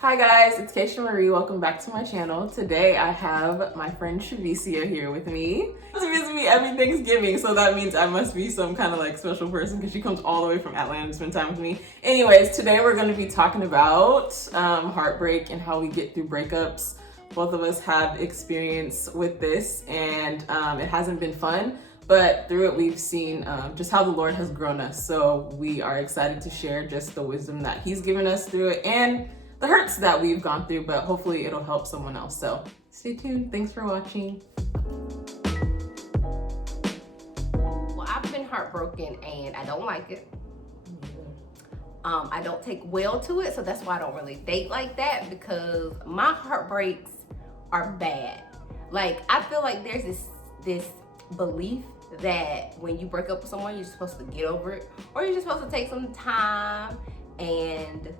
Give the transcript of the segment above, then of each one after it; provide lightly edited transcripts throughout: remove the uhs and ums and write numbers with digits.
Hi guys, it's Keisha Marie. Welcome back to my channel. Today I have my friend ShaVisia here with me. She visits me every Thanksgiving, so that means I must be some kind of like special person because she comes all the way from Atlanta to spend time with me. Anyways, today we're going to be talking about heartbreak and how we get through breakups. Both of us have experience with this and it hasn't been fun, but through it we've seen just how the Lord has grown us. So we are excited to share just the wisdom that He's given us through it and the hurts that we've gone through, but hopefully it'll help someone else. So stay tuned. Thanks for watching. Well, I've been heartbroken and I don't like it. I don't take well to it, so that's why I don't really date like that, because my heartbreaks are bad. Like, I feel like there's this belief that when you break up with someone, you're supposed to get over it, or you're just supposed to take some time and,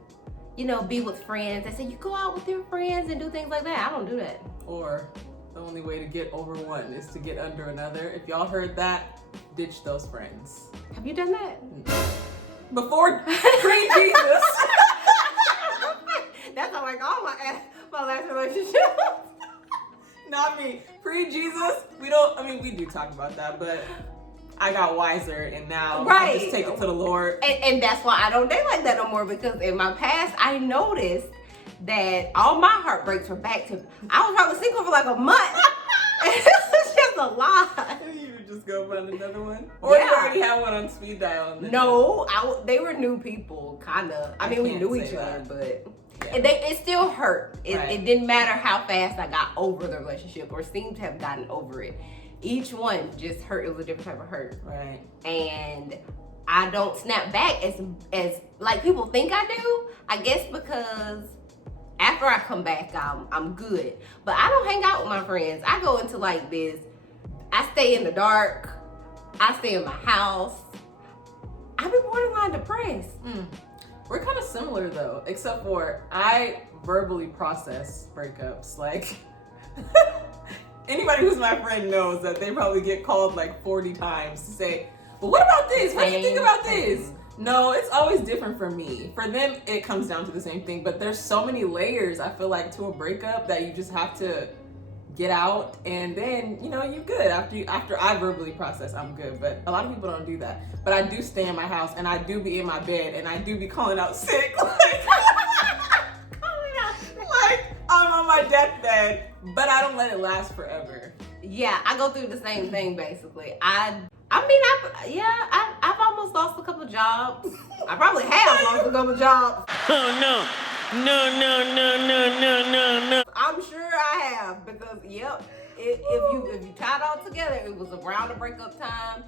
you know, be with friends. They say you go out with your friends and do things like that. I don't do that. Or the only way to get over one is to get under another. If y'all heard that, ditch those friends. Have you done that? Before pre-Jesus. That's how like all my last relationship. Not me. Pre-Jesus, we do talk about that, but I got wiser and now I just take it to the Lord. And that's why I don't date like that no more, because in my past, I noticed that all my heartbreaks were back to, I was probably single for like a month. It was just a lot. You would just go find another one? Or you already had one on speed dial? No, they were new people, kind of. I mean, we knew each other, but it still hurt. It didn't matter how fast I got over the relationship or seemed to have gotten over it. Each one just hurt. It was a different type of hurt. Right. And I don't snap back as like people think I do. I guess because after I come back, I'm good. But I don't hang out with my friends. I go into like this. I stay in the dark. I stay in my house. I be borderline depressed. We're kind of similar though, except for I verbally process breakups. Like, anybody who's my friend knows that they probably get called like 40 times to say, well, what about this? What do you think about this? No, it's always different for me. For them, it comes down to the same thing, but there's so many layers, I feel like, to a breakup that you just have to get out, and then, you know, you're good. After I verbally process, I'm good, but a lot of people don't do that. But I do stay in my house, and I do be in my bed, and I do be calling out sick. Like, I'm on my deathbed, but I don't let it last forever. Yeah, I go through the same thing basically. I've almost lost a couple of jobs. I probably have lost a couple of jobs. Oh no. No. I'm sure I have, because if you tie it all together, it was around the breakup time,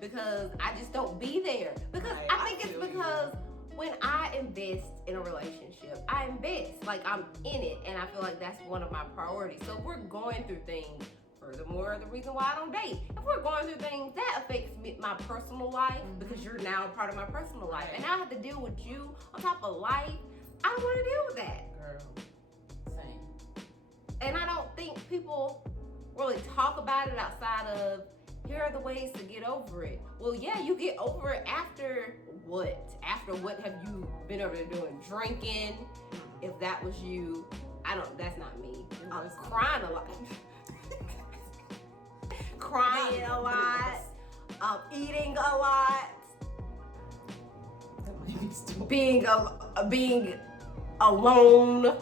because I just don't be there. Because I think it's because when I invest in a relationship, I invest, like I'm in it, and I feel like that's one of my priorities. So if we're going through things, furthermore, the reason why I don't date, if we're going through things, that affects my personal life, because you're now a part of my personal life, and I have to deal with you on top of life. I don't want to deal with that. Girl, same. And I don't think people really talk about it outside of, here are the ways to get over it. Well, yeah, you get over it after what? After what have you been over there doing? Drinking? If that was you, that's not me. I'm crying a lot. Crying a lot. Eating a lot. Being alone.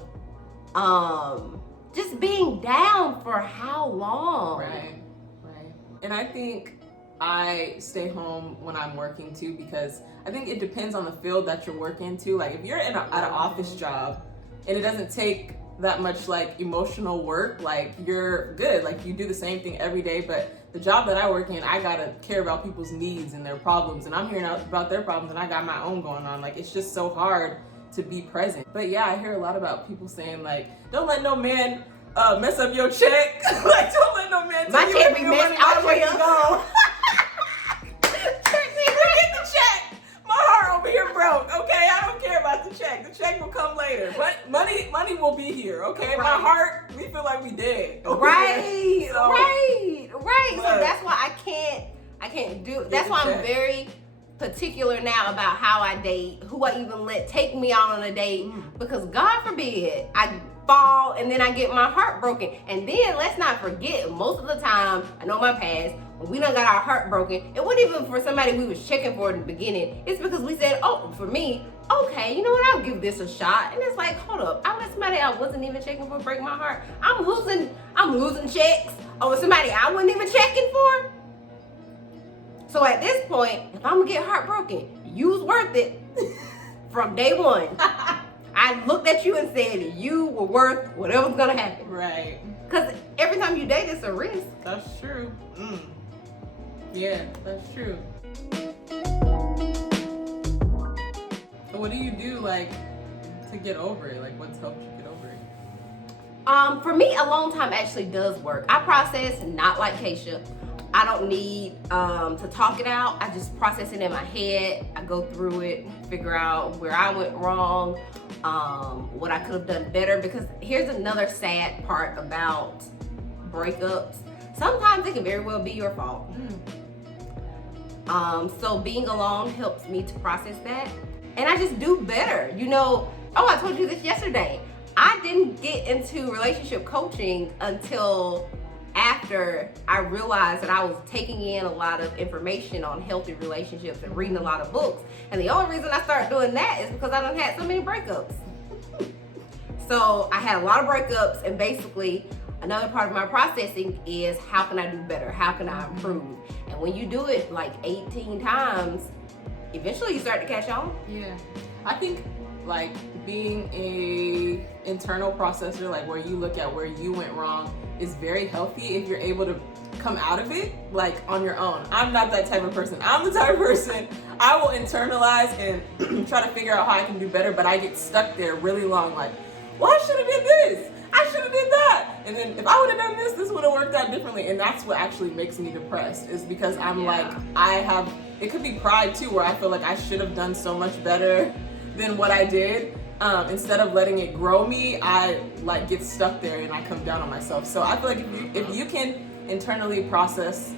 Just being down for how long? Right. And I think I stay home when I'm working too, because I think it depends on the field that you're working too. Like if you're at an office job and it doesn't take that much like emotional work, like you're good, like you do the same thing every day. But the job that I work in, I gotta care about people's needs and their problems, and I'm hearing about their problems and I got my own going on. Like it's just so hard to be present. But yeah, I hear a lot about people saying like, don't let no man mess up your check. Like don't let no man my check be messed out where you go. Get the check. My heart over here broke. Okay, I don't care about the check. The check will come later, but money will be here. Okay, my heart, we feel like we dead. Okay? Right. So that's why I can't do. That's why I'm very particular now about how I date, who I even let take me out on a date, because God forbid I fall and then I get my heart broken. And then let's not forget, most of the time, I know my past, when we done got our heart broken, it wasn't even for somebody we was checking for in the beginning. It's because we said, oh, for me, okay, you know what, I'll give this a shot. And it's like, hold up, I let somebody I wasn't even checking for break my heart. I'm losing checks over somebody I wasn't even checking for. So at this point, if I'm gonna get heartbroken, you was worth it from day one. I looked at you and said you were worth whatever's gonna happen. Right. Because every time you date, it's a risk. That's true. Yeah, that's true. So what do you do, like, to get over it? Like, what's helped you get over it? For me, alone time actually does work. I process not like Keisha. I don't need to talk it out. I just process it in my head. I go through it, figure out where I went wrong, what I could have done better. Because here's another sad part about breakups. Sometimes it can very well be your fault. So being alone helps me to process that. And I just do better. You know, oh, I told you this yesterday. I didn't get into relationship coaching until after I realized that I was taking in a lot of information on healthy relationships and reading a lot of books. And the only reason I started doing that is because I done had so many breakups. So I had a lot of breakups, and basically another part of my processing is how can I do better? How can I improve? And when you do it like 18 times, eventually you start to catch on. Yeah. I think like being a internal processor, like where you look at where you went wrong, is very healthy if you're able to come out of it like on your own. I'm not that type of person. I'm the type of person, I will internalize and try to figure out how I can do better, but I get stuck there really long, like, well, I should have did this, I should have did that, and then if I would have done this would have worked out differently. And that's what actually makes me depressed, is because I'm like, it could be pride too, where I feel like I should have done so much better than what I did. Instead of letting it grow me, I like get stuck there and I come down on myself. So I feel like if you can internally process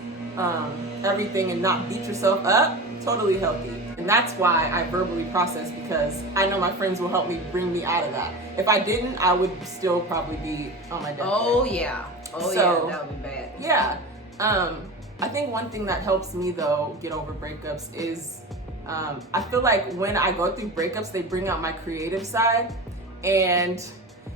everything and not beat yourself up, totally healthy. And that's why I verbally process, because I know my friends will help me bring me out of that. If I didn't, I would still probably be on my deathbed. Oh yeah, that would be bad. Yeah, I think one thing that helps me though get over breakups is I feel like when I go through breakups, they bring out my creative side, and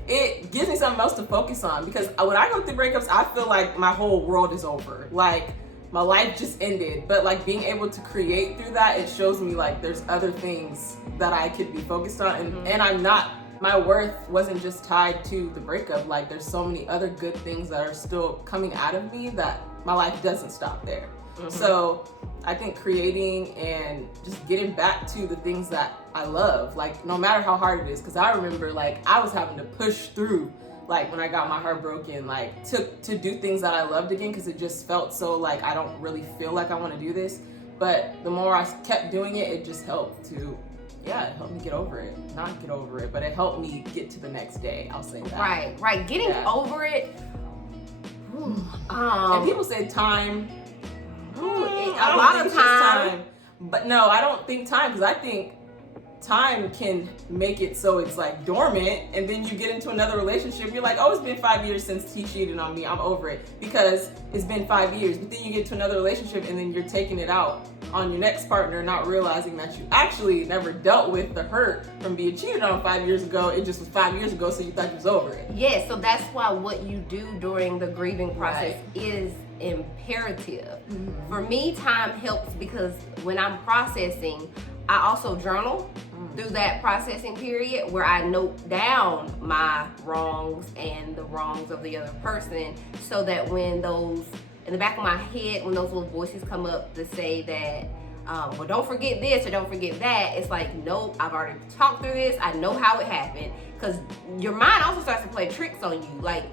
it gives me something else to focus on. Because when I go through breakups, I feel like my whole world is over. Like my life just ended. But like being able to create through that, it shows me like there's other things that I could be focused on. And I'm not, my worth wasn't just tied to the breakup. Like there's so many other good things that are still coming out of me that my life doesn't stop there. So I think creating and just getting back to the things that I love, like no matter how hard it is, because I remember like I was having to push through, like when I got my heart broken, like to do things that I loved again, because it just felt so like I don't really feel like I want to do this. But the more I kept doing it, it just helped to, it helped me get over it. Not get over it, but it helped me get to the next day. I'll say that. Right. Getting over it. And people say time. A lot of time. But no, I don't think time, because I think time can make it so it's like dormant, and then you get into another relationship, you're like, oh, it's been 5 years since he cheated on me, I'm over it, because it's been 5 years. But then you get to another relationship and then you're taking it out on your next partner, not realizing that you actually never dealt with the hurt from being cheated on 5 years ago. It just was 5 years ago, so you thought you was over it. Yeah, so that's why what you do during the grieving process is imperative. For me, time helps because when I'm processing, I also journal through that processing period, where I note down my wrongs and the wrongs of the other person, so that when those, in the back of my head, when those little voices come up to say that, well, don't forget this or don't forget that, it's like, nope, I've already talked through this, I know how it happened. Because your mind also starts to play tricks on you. Like,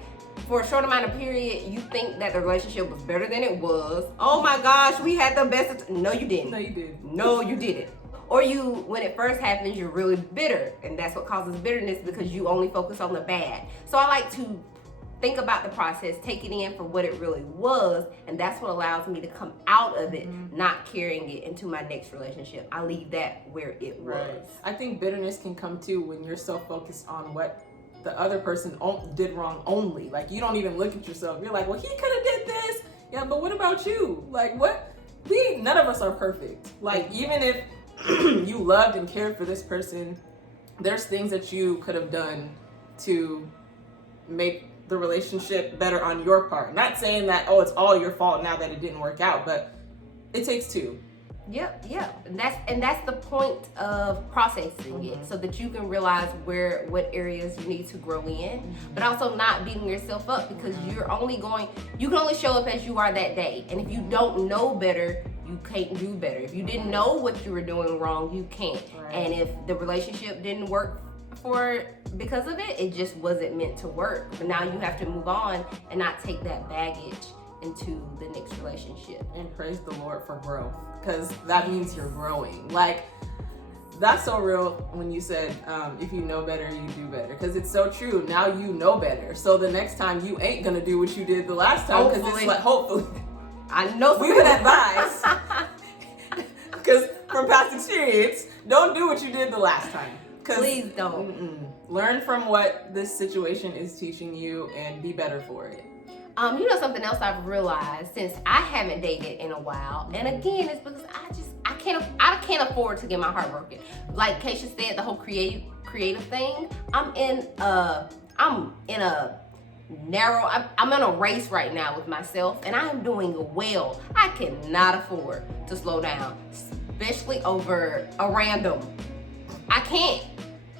for a short amount of period, you think that the relationship was better than it was. Oh my gosh, we had the best. No, you didn't. No, you did. No, you didn't. Or when it first happens, you're really bitter. And that's what causes bitterness, because you only focus on the bad. So I like to think about the process, take it in for what it really was, and that's what allows me to come out of it, not carrying it into my next relationship. I leave that where it was. I think bitterness can come too when you're so focused on what the other person did wrong only. Like, you don't even look at yourself. You're like, well, he could have did this. Yeah, but what about you? Like, what? None of us are perfect. Like, even if you loved and cared for this person, there's things that you could have done to make the relationship better on your part. Not saying that, oh, it's all your fault now that it didn't work out, but it takes two. Yep. And that's the point of processing it, so that you can realize what areas you need to grow in, but also not beating yourself up, because you can only show up as you are that day. And if you don't know better, you can't do better. If you didn't know what you were doing wrong, you can't. Right. And if the relationship didn't work because of it, it just wasn't meant to work. But now you have to move on and not take that baggage into the next relationship. And praise the Lord for growth, because that means you're growing. Like, that's so real when you said, if you know better, you do better. Because it's so true. Now you know better. So the next time you ain't gonna do what you did the last time, because it's like, hopefully. I know we would advise, because from past experience, don't do what you did the last time. Please don't. Learn from what this situation is teaching you and be better for it. Something else I've realized since I haven't dated in a while, and again, it's because I can't afford to get my heart broken. Like Keisha said, the whole creative thing. I'm in a race right now with myself, and I am doing well. I cannot afford to slow down, especially over a random. I can't.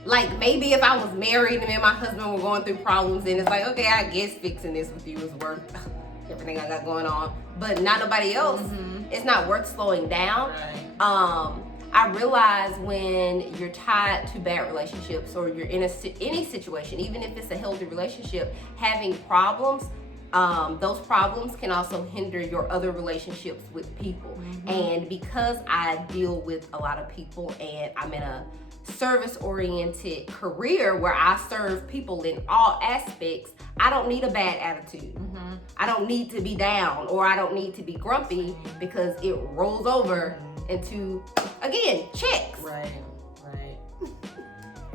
Like, maybe if I was married and me and my husband were going through problems, and it's like, okay, I guess fixing this with you is worth everything I got going on, but not nobody else. It's not worth slowing down. Right. I realize when you're tied to bad relationships, or you're in any situation, even if it's a healthy relationship, having problems, those problems can also hinder your other relationships with people. And because I deal with a lot of people, and I'm in a service-oriented career where I serve people in all aspects, I don't need a bad attitude. I don't need to be down, or I don't need to be grumpy, because it rolls over into, again, checks. Right.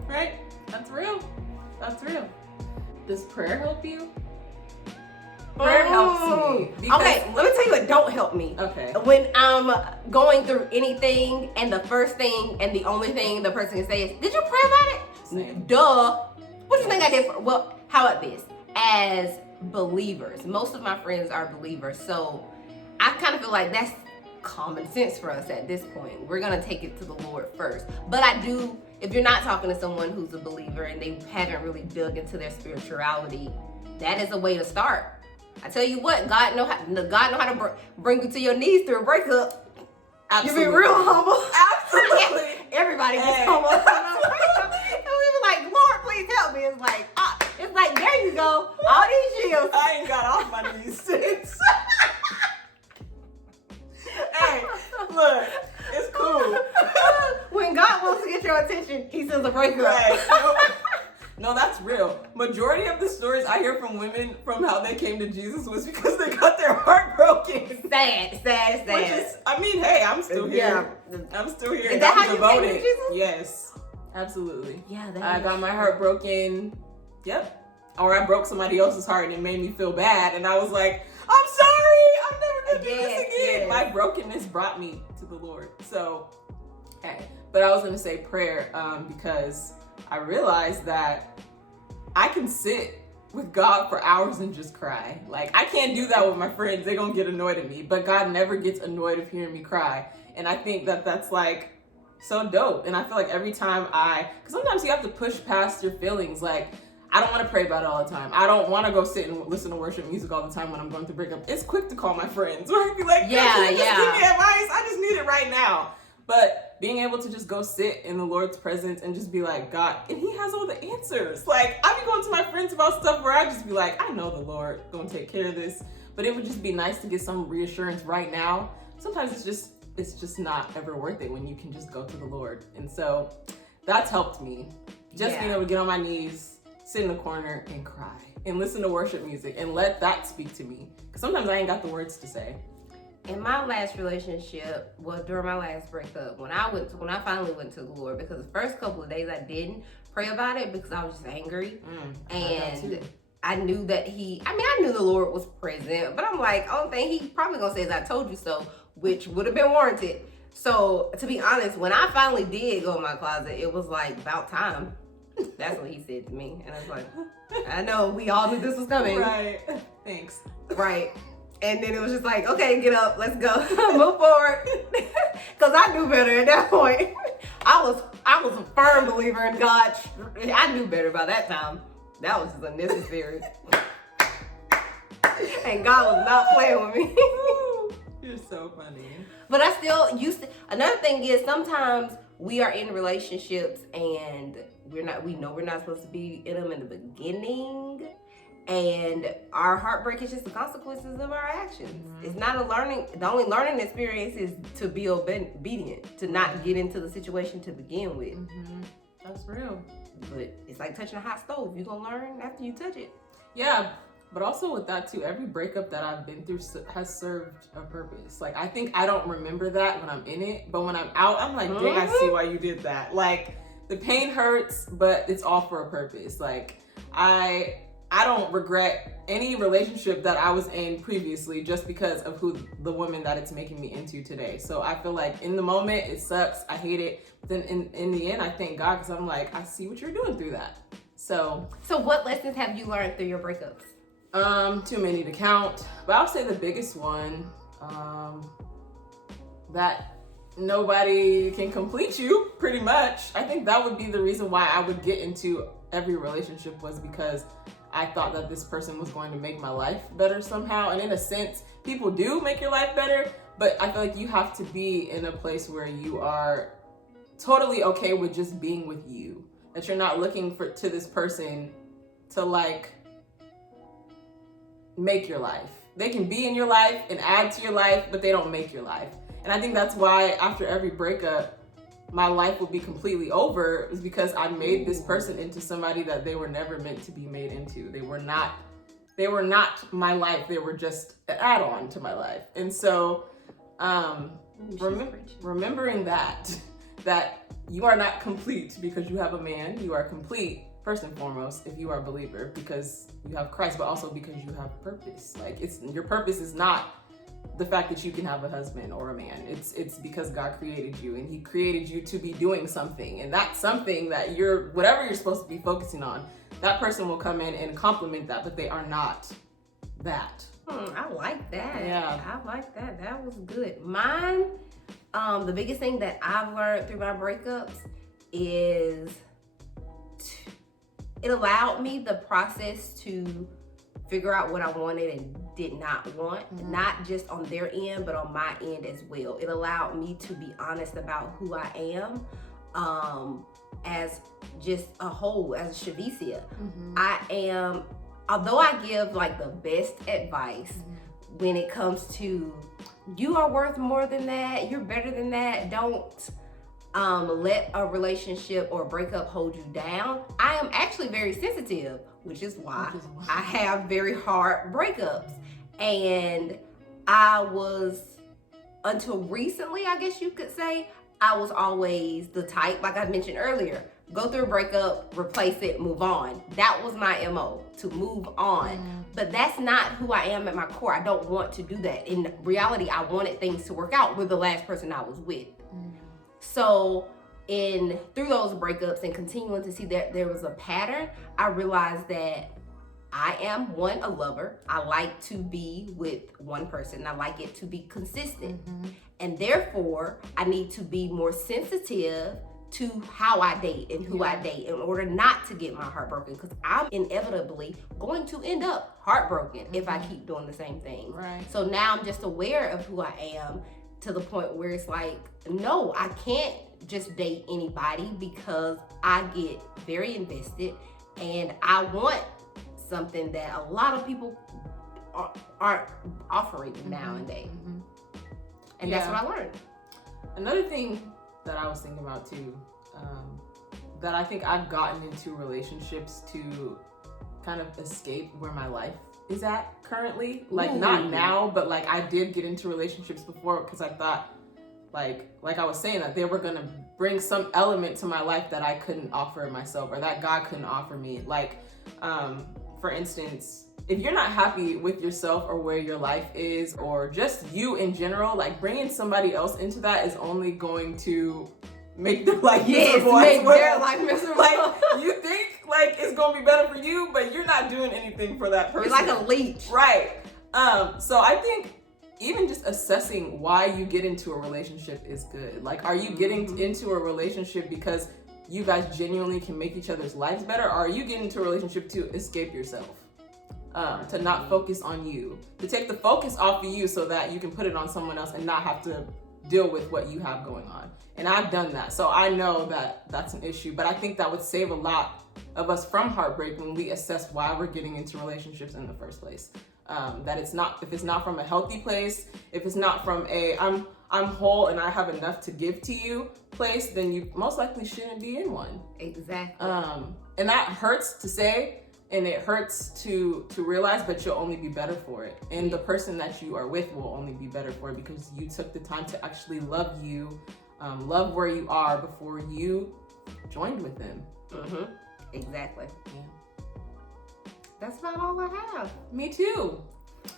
Right. That's real. Does prayer help you? Prayer helps me. Okay, let me tell you what don't help me. Okay. When I'm going through anything, and the first thing and the only thing the person can say is, "Did you pray about it?" Same. Duh. What do you think I did? Well, how about this? As believers, most of my friends are believers, so I kind of feel like that's common sense for us at this point. We're gonna take it to the Lord first. But I do, if you're not talking to someone who's a believer and they haven't really dug into their spirituality, that is a way to start. I tell you what, God know how to bring you to your knees through a breakup. Absolutely. You be real humble. Absolutely. Everybody gets humble. And we were like, Lord, please help me. It's like, there you go. All these years. I ain't got off my knees since. Hey, look, it's cool. When God wants to get your attention, he sends a breakup. Right. No, that's real. Majority of the stories I hear from women from how they came to Jesus was because they got their heart broken. Sad. Which is, I mean, hey, I'm still here. Yeah. I'm still here. Is that I'm how devoted. you came to Jesus? Yes, absolutely. Yeah, I got my heart broken. Yep. Or I broke somebody else's heart and it made me feel bad, and I was like, I'm sorry. I'm never gonna do this again. Yes. My brokenness brought me to the Lord. So, hey. But I was gonna say prayer because I realized that I can sit with God for hours and just cry. Like, I can't do that with my friends. They're gonna get annoyed at me. But God never gets annoyed of hearing me cry. And I think that that's like so dope. And I feel like every time because sometimes you have to push past your feelings. Like, I don't want to pray about it all the time. I don't want to go sit and listen to worship music all the time when I'm going through breakup. It's quick to call my friends. Or I'd be like, just give me advice. I just need it right now. But being able to just go sit in the Lord's presence and just be like, God, and he has all the answers. Like, I be going to my friends about stuff where I just be like, I know the Lord gonna take care of this. But it would just be nice to get some reassurance right now. Sometimes it's just not ever worth it when you can just go to the Lord. And so that's helped me. Just being able to get on my knees, sit in the corner and cry and listen to worship music and let that speak to me. Because sometimes I ain't got the words to say. In my last relationship, well, during my last breakup, when I finally went to the Lord, because the first couple of days I didn't pray about it because I was just angry. And I knew that I knew the Lord was present, but I'm like, only thing he probably gonna say is I told you so, which would have been warranted. So to be honest, when I finally did go in my closet, it was like about time. That's what he said to me. And I was like, I know, we all knew this was coming. Right. Thanks. Right. And then it was just like, okay, get up, let's go, move forward. Because I knew better at that point. I was a firm believer in God. I knew better by that time. That was just unnecessary. And God was not playing with me. You're so funny. But I still used to. Another thing is sometimes we are in relationships and we know we're not supposed to be in them in the beginning. And our heartbreak is just the consequences of our actions. Mm-hmm. It's not the only learning experience is to be obedient, to not get into the situation to begin with. Mm-hmm. That's real. But it's like touching a hot stove. You're going to learn after you touch it. Yeah, but also with that too, every breakup that I've been through has served a purpose. Like, I think I don't remember that when I'm in it, but when I'm out, I'm like, dang, I see why you did that. Like, the pain hurts, but it's all for a purpose. Like, I don't regret any relationship that I was in previously just because of who the woman that it's making me into today. So I feel like in the moment, it sucks. I hate it. But then in the end, I thank God because I'm like, I see what you're doing through that. So what lessons have you learned through your breakups? Too many to count. But I'll say the biggest one, that nobody can complete you, pretty much. I think that would be the reason why I would get into every relationship, was because I thought that this person was going to make my life better somehow. And in a sense, people do make your life better, but I feel like you have to be in a place where you are totally okay with just being with you. That you're not looking to this person to like make your life. They can be in your life and add to your life, but they don't make your life. And I think that's why after every breakup, my life will be completely over, is because I made this person into somebody that they were never meant to be made into. They were not my life. They were just an add-on to my life. And so remembering that you are not complete because you have a man. You are complete first and foremost if you are a believer because you have Christ, but also because you have purpose. Like, your purpose is not the fact that you can have a husband or a man. It's because God created you, and he created you to be doing something. And that's something that whatever you're supposed to be focusing on, that person will come in and complement that, but they are not that. I like that. Yeah. I like that. That was good. Mine, the biggest thing that I've learned through my breakups is it allowed me the process to figure out what I wanted and did not want, not just on their end, but on my end as well. It allowed me to be honest about who I am, as just a whole, as a ShaVisia. I am, although I give like the best advice when it comes to, you are worth more than that, you're better than that, don't let a relationship or breakup hold you down. I am actually very sensitive, which is why I have very hard breakups. And I was, until recently, I guess you could say, I was always the type, like I mentioned earlier, go through a breakup, replace it, move on. That was my MO, to move on. But that's not who I am at my core. I don't want to do that. In reality, I wanted things to work out with the last person I was with. So through those breakups and continuing to see that there was a pattern, I realized that I am, a lover. I like to be with one person. I like it to be consistent. And therefore, I need to be more sensitive to how I date and who I date in order not to get my heart broken, because I'm inevitably going to end up heartbroken if I keep doing the same thing. Right. So now I'm just aware of who I am, to the point where it's like, no, I can't just date anybody because I get very invested and I want something that a lot of people aren't offering nowadays. And that's what I learned. Another thing that I was thinking about too, that I think I've gotten into relationships to kind of escape where my life is at currently. Like, not now, but like I did get into relationships before because I thought, like I was saying, that they were gonna bring some element to my life that I couldn't offer myself, or that God couldn't offer me. Like, for instance, if you're not happy with yourself or where your life is, or just you in general, like bringing somebody else into that is only going to make their life miserable. Make their life miserable. Like, you think like it's gonna be better for you, but you're not doing anything for that person. You're like a leech. Right. So I think even just assessing why you get into a relationship is good. Like, are you getting into a relationship because you guys genuinely can make each other's lives better? Or are you getting into a relationship to escape yourself? To not focus on you, to take the focus off of you so that you can put it on someone else and not have to deal with what you have going on. And I've done that, so I know that that's an issue, but I think that would save a lot of us from heartbreak when we assess why we're getting into relationships in the first place. That it's not, if it's not from a healthy place, if it's not from a I'm whole and I have enough to give to you place, then you most likely shouldn't be in one. Exactly. And that hurts to say, and it hurts to realize, but you'll only be better for it. And the person that you are with will only be better for it because you took the time to actually love you, love where you are before you joined with them. Exactly. Yeah. That's about all I have. Me too.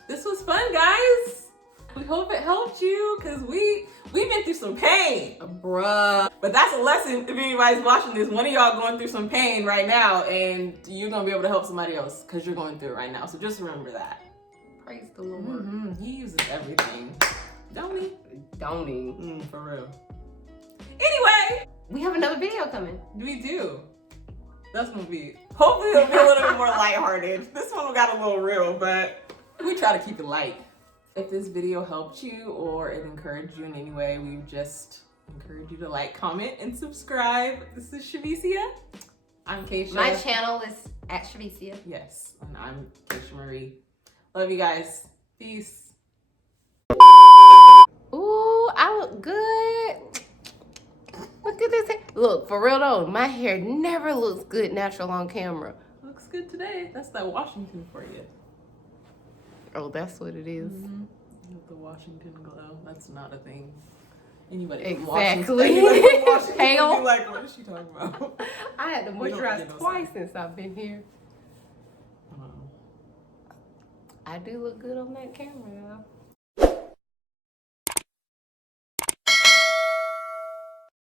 This was fun, guys. We hope it helped you, because we've been through some pain. Bruh. But that's a lesson if anybody's watching this. One of y'all going through some pain right now, and you're going to be able to help somebody else because you're going through it right now. So just remember that. Praise the Lord. He uses everything. Don't he? Don't he? For real. Anyway. We have another video coming. We do. That's going to be, hopefully it'll be a little bit more lighthearted. This one got a little real, but we try to keep it light. If this video helped you or it encouraged you in any way, we just encourage you to like, comment, and subscribe. This is ShaVisia. I'm Keisha. My channel is at ShaVisia. Yes, and I'm Keisha Marie. Love you guys. Peace. Ooh, I look good. Look at this hair. Look, for real though, my hair never looks good natural on camera. Looks good today. That's that Washington for you. Oh, that's what it is. The Washington glow. That's not a thing. Anybody Exactly. from Washington Pale. would be like, what is she talking about? I had to We don't moisturize get no twice sun. since I've been here. I do look good on that camera though.